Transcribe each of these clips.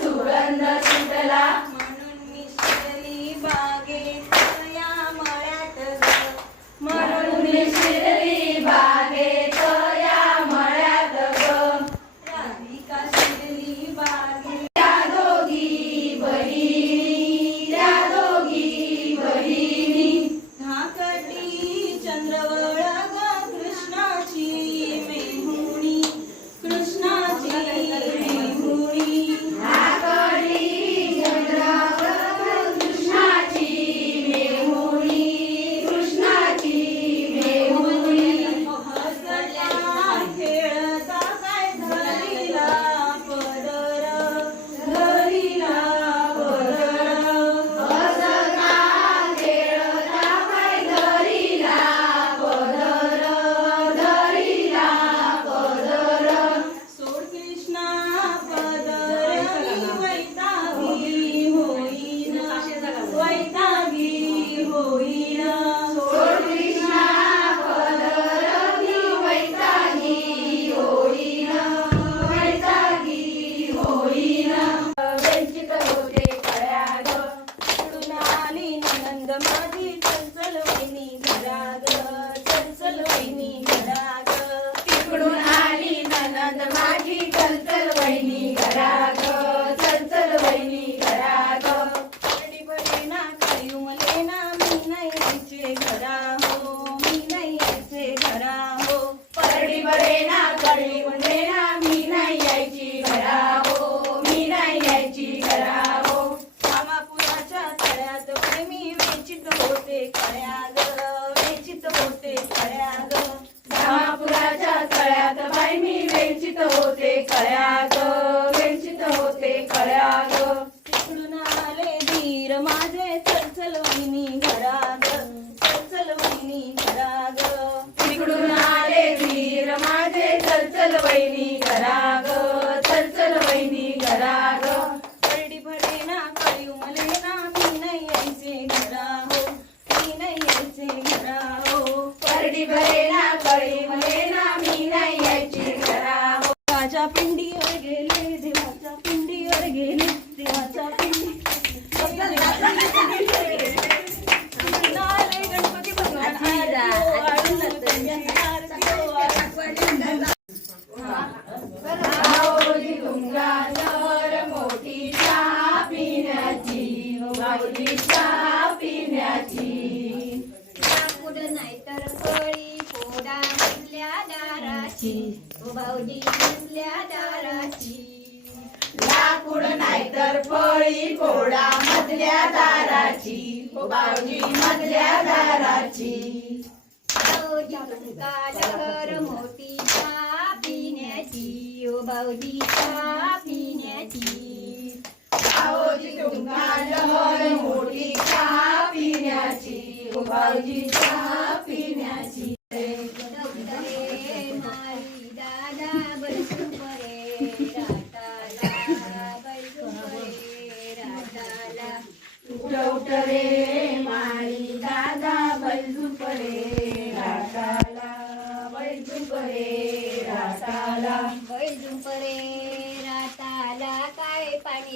सुगंध सुटला. म्हणून मिश्रली बागेत या मळ्यात ग. म्हणून शिरली बागेत या मळ्यात ग राधिका शिरली बागेत त्या दोघी बहिणी त्या दोघी बहिणी. धाकटी चंद्रवळ ग कृष्णाची. नंद माझी चंचल वहिनी घराग चंचल वहिनी घराग तिकडून आली ननंद माझी चंचल वहिनी घराग चंचल वहिनी घराग कडी बरे ना काही उमले ना मी नाही यायचे घरा हो मी नाही यायचे घरा हो. परडी ना ना मी नाही यायची घरा हो मी नाही यायची घरा हो रामापुराच्या तळ्यात बाई मी वेचित कळ्याग वेचित होते कळ्याग धामापुराच्या तळ्यात बाई मी वेचित होते कळ्याग वेचित होते तिकडून आले धीर माझे चलचल वहिनी घराग चलचल वहिनी घराग तिकडून आले वीर माझे चलचल वहिनी घराग चलचल वहिनी घराग परडी भरे ना कळी उमले ना मी नाही यायचे घरा हो मी नाही यायचे घरा हो परडी भरे ना भाऊजी मधल्या दाराची. लाकूड नाहीतर फळी पोडा मधल्या दाराची हो भाऊजी मधल्या दाराची. भाऊजी तुमका लहर मोठी चहा पिण्याची. ओ भाऊजी चहा पिण्याची. भाऊजी तुमका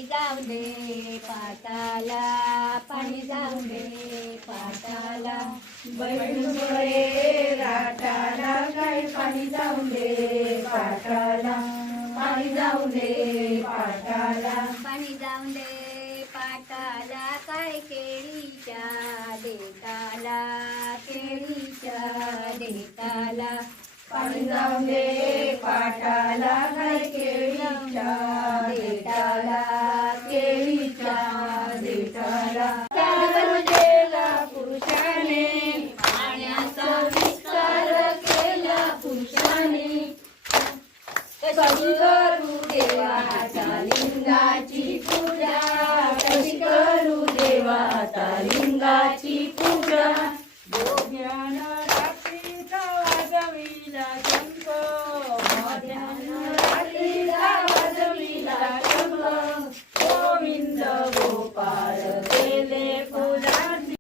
जाऊ दे पाटाला पाणी जाऊ दे पाटाला काय पाणी जाऊ दे पाटाला पाणी जाऊ दे पाटाला पाणी दे पाटाला काय केळीच्या देताला. केळीच्या देताला. पाणी जाऊ दे